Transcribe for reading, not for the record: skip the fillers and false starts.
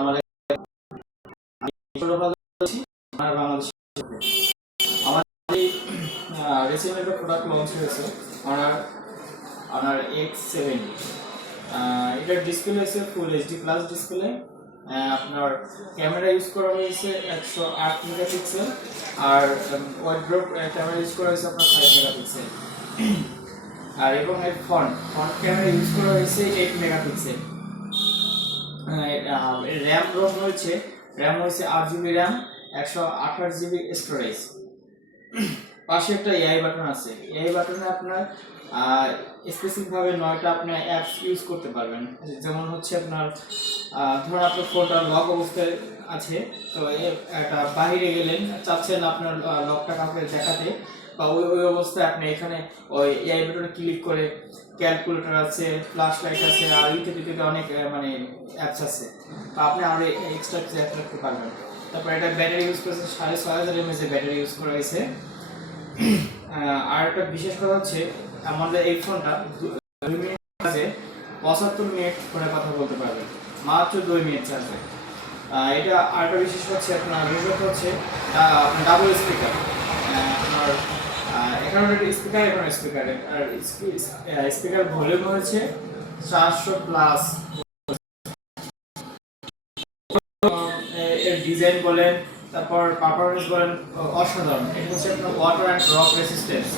আমাদের বাংলাদেশ আমাদের রিসেন্টলি একটা প্রোডাক্ট লঞ্চ হয়েছে অনার X70। এটার ডিসপ্লে হচ্ছে ফুল এইচডি প্লাস ডিসপ্লে। আপনার ক্যামেরা ইউজ করা হয়েছে 108 মেগাপিক্সেল, আর ওয়াইড ড্রপ ক্যামেরা ইউজ করা হয়েছে আপনার 5 মেগাপিক্সেল, আর এবং এর ফ্রন্ট ক্যামেরা ইউজ করা হয়েছে 8 মেগাপিক্সেল। র্যাম হয়েছে 8GB র্যাম, 128GB স্টোরেজ। পাশে একটা এআই বাটন আছে। এআই বাটনে আপনার স্পেসিফিকভাবে 9টা আপনার অ্যাপস ইউজ করতে পারবেন। যেমন হচ্ছে আপনার ধরুন আপনার ফোনটা লক অবস্থায় আছে, তো একটা বাইরে গেলেন, চাচ্ছেন আপনার লকটা কাউকে দেখাতে, বা ওই অবস্থায় আপনি এখানে ওই এআই বাটনে ক্লিক করে ক্যালকুলেটর আছে, ফ্ল্যাশ লাইট আছে, আর ইত্যাদি অনেক মানে অ্যাপস আছে, তো আপনি আরও এক্সট্রা কিছু অ্যাড করতে পারবেন। তারপর এটা ব্যাটারি ইউজ করেছে 6500 mAh ব্যাটারি ইউজ করা হয়েছে। আর একটা বিশেষ কথা হচ্ছে আমাদের এই ফোনটা 2 মিনিট চার্জে 75 মিনিট ফোনে কথা বলতে পারবেন, মাত্র 2 মিনিট চার্জে। এটা আরেকটা বিশেষ হচ্ছে আপনার বিশেষ হচ্ছে ডাবল স্পিকার। আপনার এখানে স্পিকার আর স্পিকার ভলিউম হচ্ছে 400 প্লাস। এর ডিজাইন বলেন, তারপর পারফরমেন্স বলেন, অসাধারণ। এটা হচ্ছে আপনার ওয়াটার অ্যান্ড রক রেসিস্টেন্স।